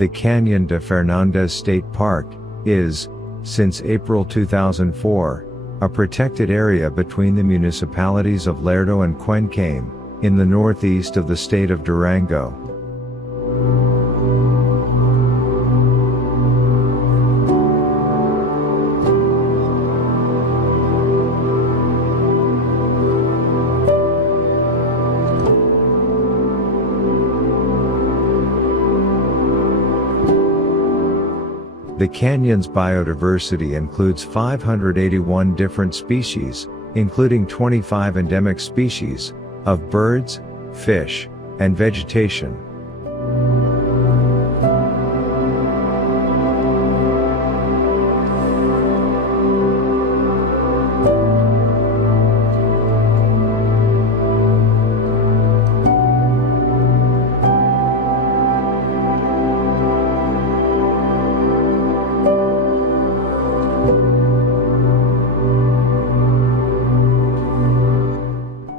The Cañon de Fernandez State Park is, since April 2004, a protected area between the municipalities of Lerdo and Cuencame, in the northeast of the state of Durango. The canyon's biodiversity includes 581 different species, including 25 endemic species, of birds, fish, and vegetation.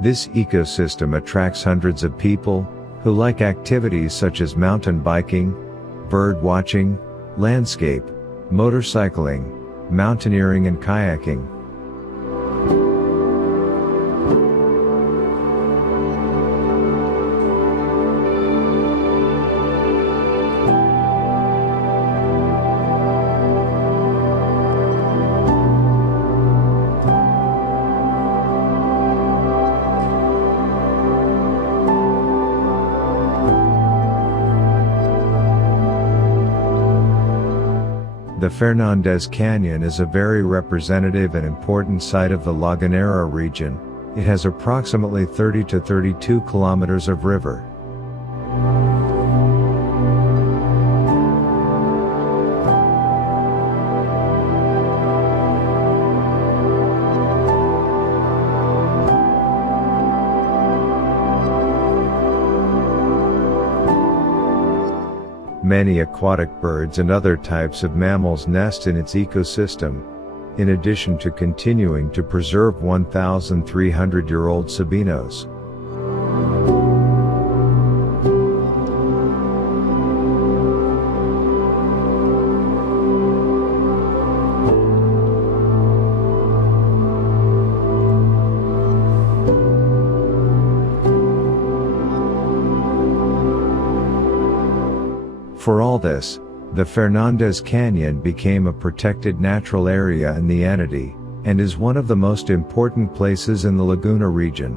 This ecosystem attracts hundreds of people, who like activities such as mountain biking, bird watching, landscape, motorcycling, mountaineering and kayaking. The Fernandez Canyon is a very representative and important site of the Lagunera region. It has approximately 30 to 32 kilometers of river. Many aquatic birds and other types of mammals nest in its ecosystem, in addition to continuing to preserve 1,300-year-old sabinos. For all this, the Fernandez Canyon became a protected natural area in the entity, and is one of the most important places in the Laguna region.